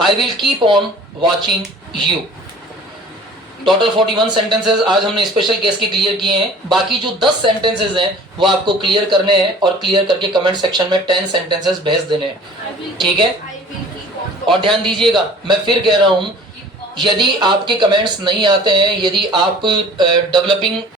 I will keep on watching you. Total 41 sentences आज हमने special case के clear किए हैं. बाकी जो 10 सेंटेंसेस हैं वो आपको क्लियर करने हैं और क्लियर करके कमेंट सेक्शन में 10 सेंटेंसेस भेज देने हैं. ठीक है. I will keep on. और ध्यान दीजिएगा, मैं फिर कह रहा हूं, यदि आपके कमेंट्स नहीं आते हैं, यदि आप डेवलपिंग